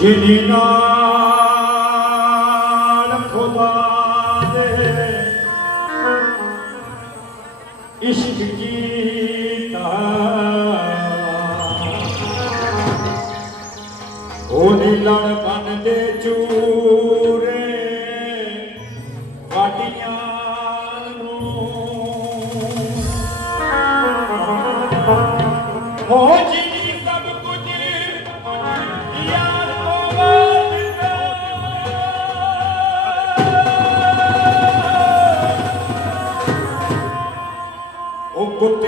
ਜਿਨੀ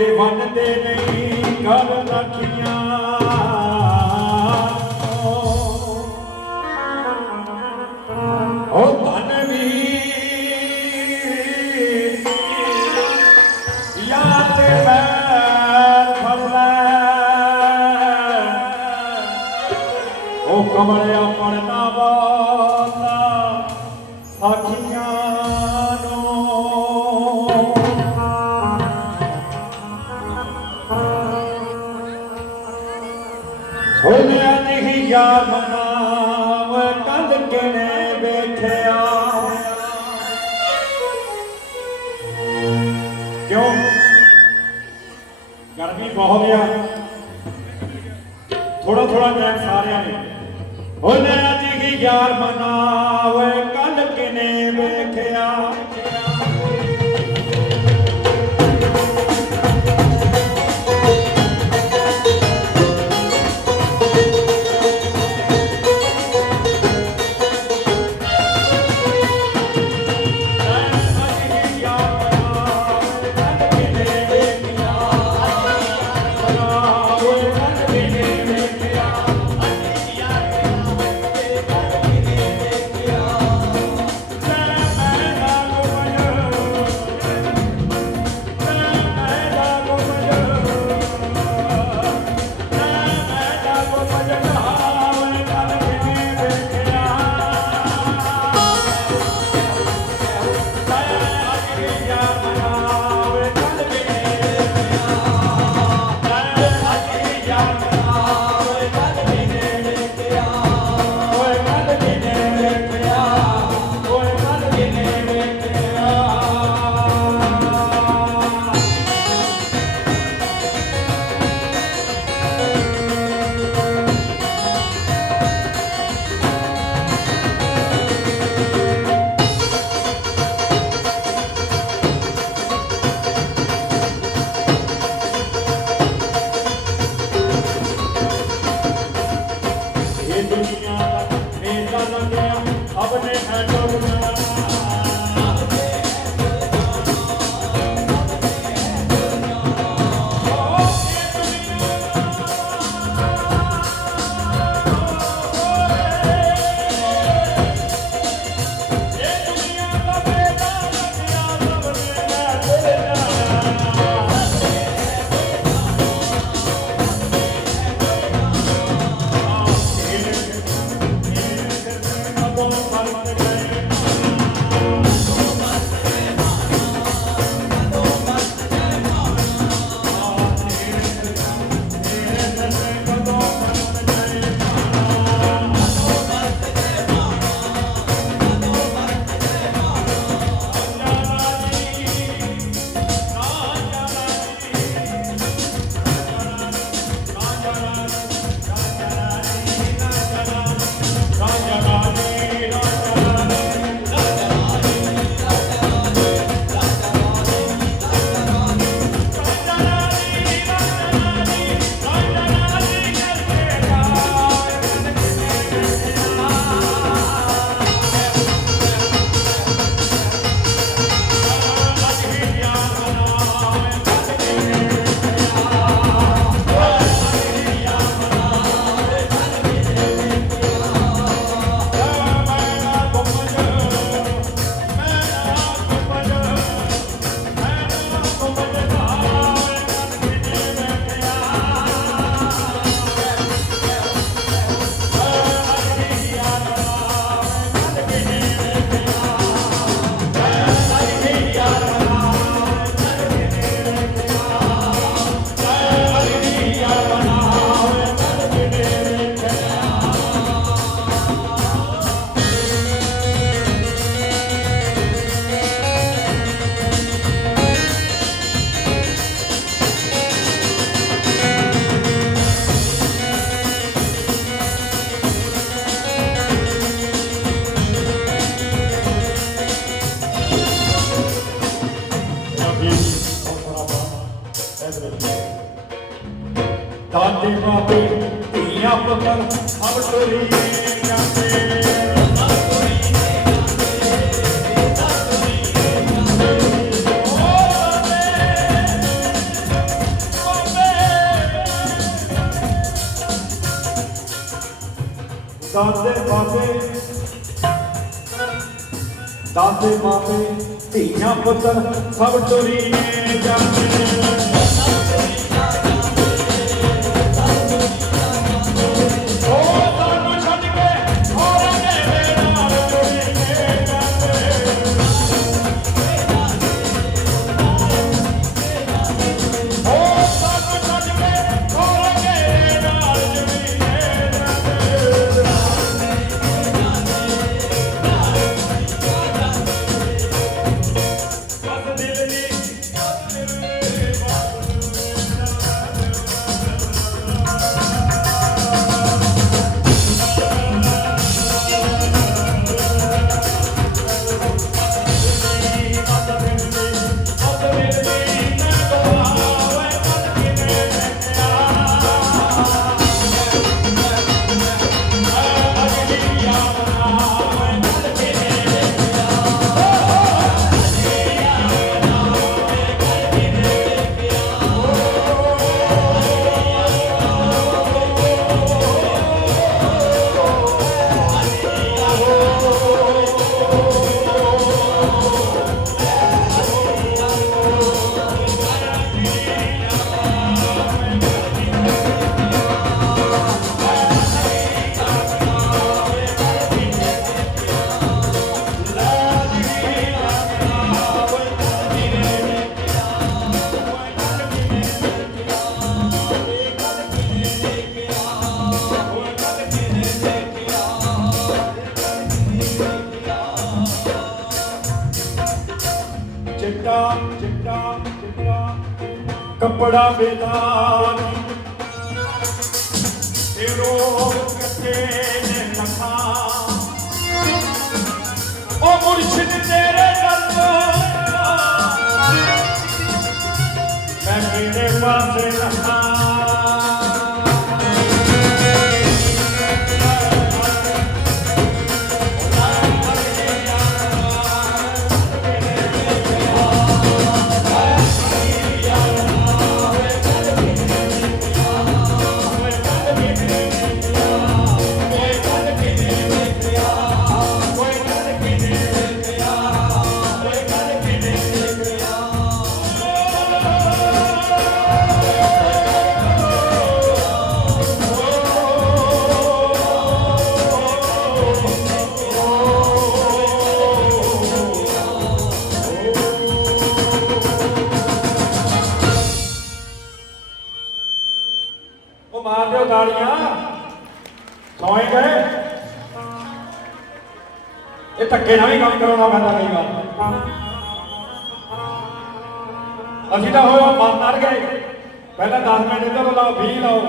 ਉਹ ਕੁੱਤੇ ਵੰਦੇ ਨਹੀਂ ਦਾਦੇ ਬਾਬੇ ਧੀਆਂ ਪੁੱਤਰ ਸਭ ਤੁਰੀ ਜਾਂਦੇ ਕੱਪੜਾ ਬੇਦਾਨੀ ਤੇ ਰੋਗ ਕੱਟੇ ਨੇ ਲਖਾਂ ਉਹ ਮੁਰਸ਼ਿਦ ਤੇਰੇ ਦਰ ਤੋਂ ਮੈਂ ਤੇਰੇ ਪਾਸੇ ਰਹਾ ਕਰਾਉਣਾ ਪੈਂਦਾ ਕਈ ਵਾਰ। ਅਸੀਂ ਤਾਂ ਹੋਇਆ ਮਰ ਮਰ ਗਏ। ਪਹਿਲਾਂ 10 ਮਿੰਟ ਇੱਧਰ ਲਾਓ 20 ਲਾਓ।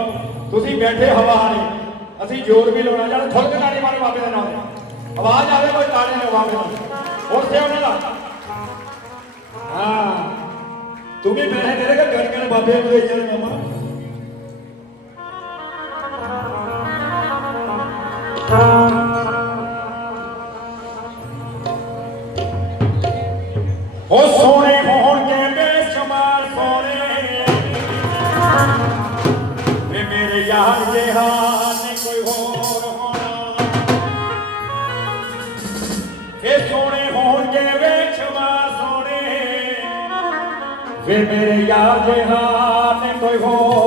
ਤੁਸੀਂ ਬੈਠੇ ਹਵਾ ਵਾਲੀ ਅਸੀਂ ਜ਼ੋਰ ਵੀ ਲਾਉਣਾ ਜਦ ਥੁਲਕ ਤਾੜੀ ਮਾਰੇ ਬਾਬੇ ਦੇ ਨਾਲ ਆਵਾਜ਼ ਆਵੇ ਕੋਈ ਤਾੜੀ ਨਾ ਬਾਬੇ ਨਾਲ। ਹੋਰ ਸੇ ਉਹਨਾਂ ਦਾ। ਹਾਂ। ਤੂੰ ਵੀ ਪੈਸੇ ਦੇ ਦੇਗਾ ਗੜ ਗੜ ਬਾਬੇ ਨੂੰ ਦੇ ਚੱਲ ਮਾਮਾ। ਉਹ ਸੋਹਣੇ ਹੋਣਗੇ ਬੇਸ਼ੁਮਾਰ ਸੋਹਣੇ। ਵੇ ਮੇਰੇ ਯਾਰ ਜਿਹਾ ਨਹੀਂ ਕੋਈ ਹੋਰ ਹੋਣਾ। ਇਹ ਸੋਹਣੇ ਹੋਣਗੇ ਬੇਸ਼ੁਮਾਰ ਸੋਹਣੇ। ਵੇ ਮੇਰੇ ਯਾਰ ਜਿਹਾ ਨਹੀਂ ਕੋਈ ਹੋਰ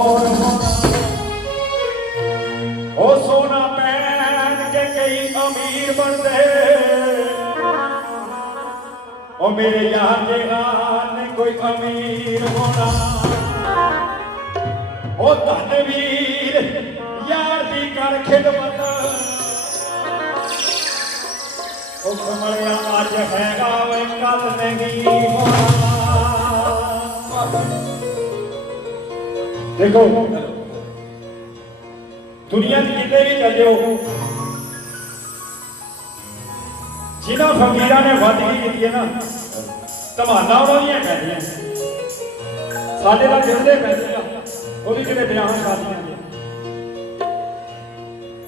ਉਹ ਮੇਰੇ ਯਾਰ ਜਿਹੜਾ ਨਹੀਂ ਕੋਈ ਅਮੀਰ ਹੋਣਾ। ਉਹ ਧਨਵੀਰ ਯਾਰ ਦੀ ਕਰ ਖਿਦਮਤ। ਉਹ ਕਮਲਿਆ ਅੱਜ ਹੈਗਾ ਵੇ ਕੱਲ ਨਹੀਂ ਹੋਣਾ। ਦੇਖੋ, ਦੁਨੀਆ ਦੀ ਕਿਤੇ ਵੀ ਚੱਲ ਜਾਓ, ਜਿਨ੍ਹਾਂ ਫਕੀਰਾਂ ਨੇ ਵਾਦੀ ਕੀਤੀ ਹੈ ਨਾ ਧਮਾਨਾ ਉਹਨਾਂ ਦੀਆਂ ਪੈਂਦੀਆਂ ਸਾਡੇ ਨਾਲ ਜਿਉਂਦੇ ਪੈਂਦੇ ਉਹਦੀ ਜਿਹੜੇ ਵਿਆਹ ਸ਼ਾਦੀਆਂ ਨੇ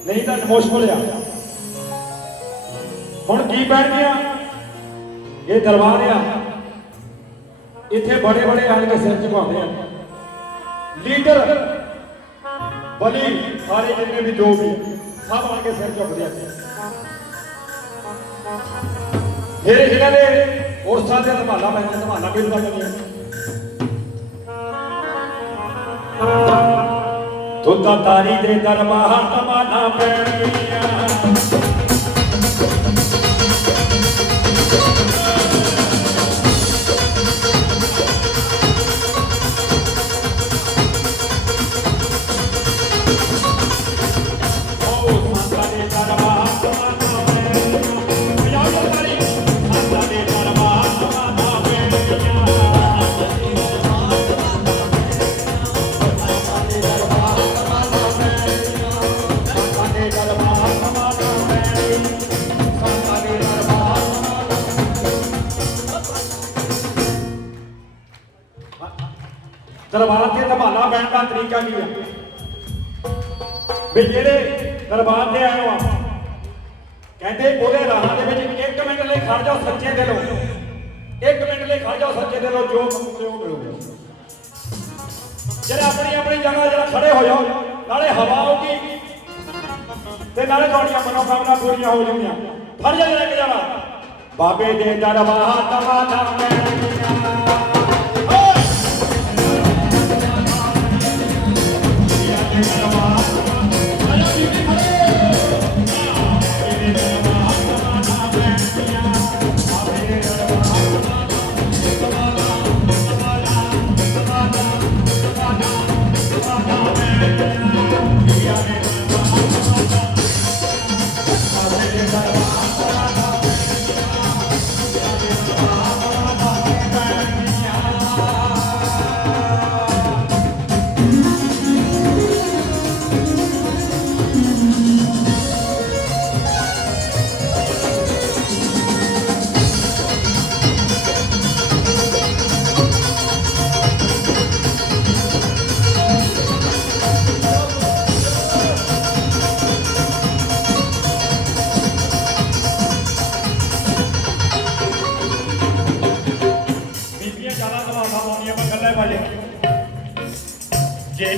ਨਹੀਂ ਤਾਂ ਮੁਸ਼ਕਲ ਆ। ਹੁਣ ਕੀ ਬਣ ਗਿਆ ਇਹ ਦਰਬਾਰ ਆ। ਇੱਥੇ ਬੜੇ ਬੜੇ ਆਣ ਕੇ ਸਿਰ ਝੁਕਾਉਂਦੇ ਆ। ਲੀਡਰ, ਬਲੀ, ਸਾਰੇ ਜਿੰਨੇ ਵੀ ਜੋ ਵੀ ਸਭ ਆਣ ਕੇ ਸਿਰ ਝੁਕਦੇ ਆ। ਫਿਰ ਇਹਨਾਂ ਦੇ ਉਰਸਾਂ ਦੇ ਧਮਾਲਾ ਪੈਂਦਾ ਧਮਾਲਾ ਵੀ ਲੱਗ ਨਹੀਂ ਤੂੰ ਤਾਰੀ ਦੇ ਦਰਬਾਰ ਧਮਾਲਾ ਪੈਣੀਆਂ ਤੇ ਦਾ ਤਰੀਕਾ ਕੀ ਹੈ ਵੀ ਜਿਹੜੇ ਦਰਬਾਰ ਤੇ ਆਏ ਹੋ ਕਹਿੰਦੇ ਉਹਦੇ ਰਾਹਾਂ ਦੇ ਵਿੱਚ 1 ਮਿੰਟ ਲਈ ਖੜ ਜਾਓ ਸੱਚੇ ਦਿਲੋਂ 1 ਮਿੰਟ ਲਈ ਖੜ ਜਾਓ ਸੱਚੇ ਦਿਲੋਂ ਜੋ ਮੰਗੋਗੇ ਉਹ ਮਿਲੂਗਾ ਜਿਹੜੇ ਆਪਣੀ ਆਪਣੀ ਜਗ੍ਹਾ ਜਿਹੜਾ ਖੜੇ ਹੋ ਜਾਓ, ਨਾਲੇ ਹਵਾ ਆਊਗੀ ਤੇ ਨਾਲੇ ਤੁਹਾਡੀਆਂ ਮਨੋਕਾਮਨਾ ਪੂਰੀਆਂ ਹੋ ਜਾਣਗੀਆਂ ਫੜ ਜਾ ਲੈ ਕੇ ਬਾਬੇ ਦੇ ਦਰਬਾਰ ਤਮਾਨਾ ਪੈਣੀਆਂ ਓਏ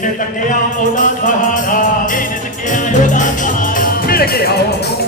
ਜਿਹਨੇ ਤੱਕਿਆ ਉਹਦਾ ਸਹਾਰਾ। ਜਿਹਨੇ ਤੱਕਿਆ ਉਹਦਾ ਸਹਾਰਾ। ਮਿਲ ਗਿਆ ਉਹ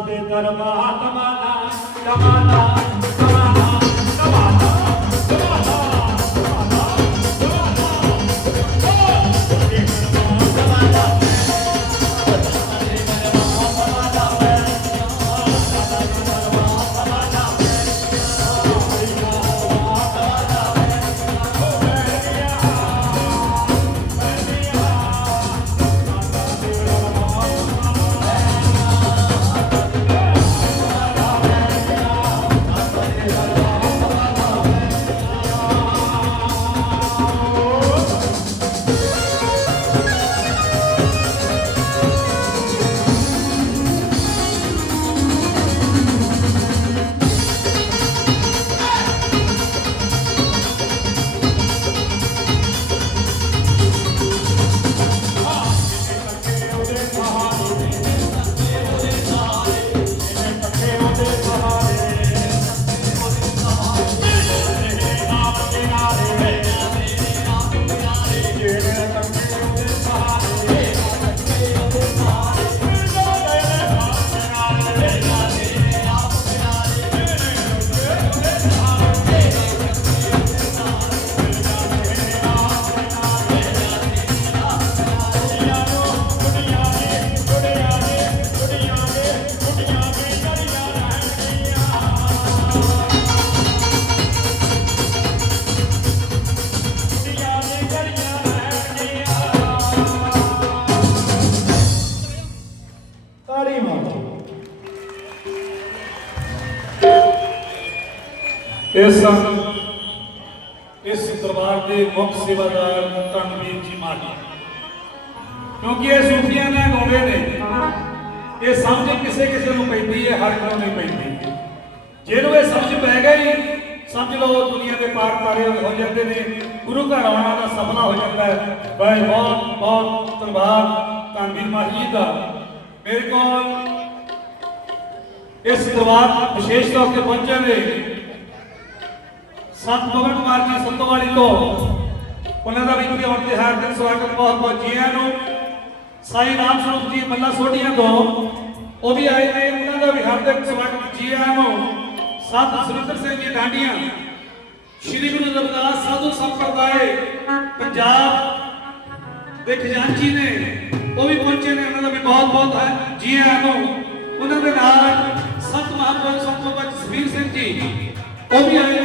તે ધર્મ તમારા તમારા તમારા તમારા તમારા ਇਸ ਇਸ ਦਰਬਾਰ ਦੇ ਮੁੱਖ ਸੇਵਾਦਾਰ ਧੰਨਵੀਰ ਜੀ ਮਾਹੀ। ਕਿਉਂਕਿ ਇਹ ਸੂਫੀਆਂ ਨਾਲ ਗਾਉਂਦੇ ਨੇ, ਇਹ ਸਮਝ ਕਿਸੇ ਕਿਸੇ ਨੂੰ ਪੈਂਦੀ ਹੈ, ਹਰ ਇੱਕ ਨੂੰ ਪੈਂਦੀ। ਜਿਹਨੂੰ ਇਹ ਸਮਝ ਪੈ ਗਈ, ਸਮਝ ਲਓ ਦੁਨੀਆ ਦੇ ਪਾਰ ਤਾਰੇ ਹੋ ਜਾਂਦੇ ਨੇ, ਗੁਰੂ ਘਰ ਆਉਣਾ ਦਾ ਸੁਪਨਾ ਹੋ ਜਾਂਦਾ ਹੈ। ਬਈ, ਬਹੁਤ ਬਹੁਤ ਧੰਨਵਾਦ ਧੰਨਵੀਰ ਮਾਹੀ ਜੀ ਦਾ। ਮੇਰੇ ਕੋਲ ਇਸ ਦਰਬਾਰ ਵਿਸ਼ੇਸ਼ ਤੌਰ ਤੇ ਪਹੁੰਚੇ ਨੇ। ਸੰਤ ਭਗਤ ਕੁਮਾਰ ਜੀ ਸੰਤੋਵਾਲੀ ਤੋਂ। ਉਹਨਾਂ ਦਾ ਵੀ ਕੋਈ ਔਰ ਤੇ ਹਾਰਦਿਕ ਸਵਾਗਤ ਬਹੁਤ ਬਹੁਤ ਜੀ ਨੂੰ। ਸਾਈ ਰਾਮ ਸਰੂਪ ਜੀ ਮੱਲਾ ਸੋਢੀਆਂ ਤੋਂ। ਉਹ ਵੀ ਆਏ ਨੇ, ਉਹਨਾਂ ਦਾ ਵੀ ਹਾਰਦਿਕ ਸਵਾਗਤ ਜੀ ਨੂੰ। ਸੰਤ ਸੁਰਿੰਦਰ ਸਿੰਘ ਜੀ ਢਾਂਡੀਆਂ ਸ਼੍ਰੀ ਗੁਰੂ ਰਵਿਦਾਸ ਸਾਧੂ ਸੰਪਰਦਾਇ ਪੰਜਾਬ ਦੇ ਖਜ਼ਾਨਚੀ ਨੇ, ਉਹ ਵੀ ਪਹੁੰਚੇ ਨੇ। ਉਹਨਾਂ ਦਾ ਵੀ ਬਹੁਤ ਬਹੁਤ ਹੈ ਜੀਆਂ ਨੂੰ। ਉਹਨਾਂ ਦੇ ਨਾਲ ਸੰਤ ਮਹਾਂਪੁਰਖ ਸੰਤ ਬਾਬਾ ਜਸਵੀਰ ਸਿੰਘ ਜੀ, ਉਹ ਵੀ ਆਏ ਨੇ।